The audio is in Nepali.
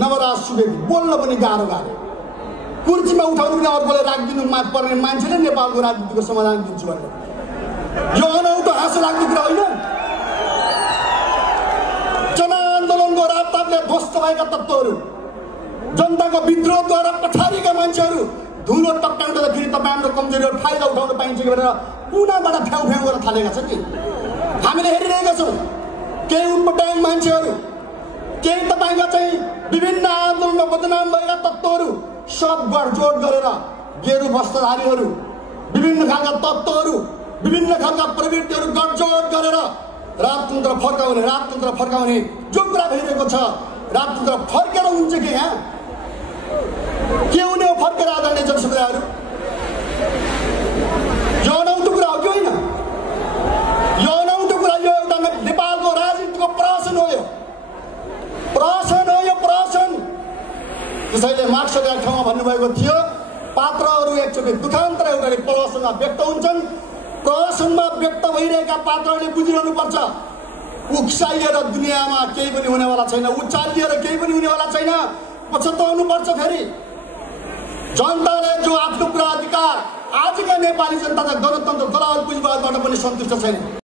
नवराज सुवेदी बोल्न पनि गाह्रो गाह्रो कुर्सीमा उठाउनु पनि अर्कोले राखिदिनु पर्ने मान्छेले नेपालको राजनीतिको समाधान दिन्छु भनेर यो अनौठो हाँसो लाग्ने कुरा होइन। जनआन्दोलनको राजतापले ध्वस्त भएका तत्त्वहरू जनताको विद्रोहद्वारा पछाडिएका मान्छेहरू धुलो टक्काउँदाखेरि तपाईँ हाम्रो कमजोरीहरू फाइदा उठाउन पाइन्छ कि भनेर कुनाबाट फ्याउ फ्याउ गर्न थालेका छन् नि हामीले हेरिरहेका छौँ। केही उटपटाङ मान्छेहरू केही तपाईँका चाहिँ विभिन्न आन्दोलनमा बदनाम भएका तत्त्वहरू सब गठजोड गरेर गेरु वस्त्रधारीहरू विभिन्न खालका तत्त्वहरू विभिन्न खालका प्रवृत्तिहरू गठजोड गरेर राजतन्त्र फर्काउने जो कुरा भइरहेको छ राजतन्त्र फर्केर हुन्छ कि यहाँ के हुने हो फर्केर आदरणीय जनसमुदायहरू यो अनौठो कुरा हो कि होइन? यो अनौठो कुरा यो एउटा नेपालको राजनीतिको प्रहसन हो यो प्रहसन। त्यसैले मार्क्सले एक ठाउँमा भन्नुभएको थियो पात्रहरू एकचोटि दुखान्त र एउटाले प्रहसनमा व्यक्त हुन्छन्। प्रहसनमा व्यक्त भइरहेका पात्रहरूले बुझिरहनुपर्छ उक्साइएर दुनियाँमा केही पनि हुनेवाला छैन, उचालिएर केही पनि हुनेवाला छैन। पछुताउनुपर्छ फेरि जनताले जो आफ्नो कुरा अधिकार आजका नेपाली जनताका गणतन्त्र दलाल पुँजीवादबाट पनि सन्तुष्ट छैन।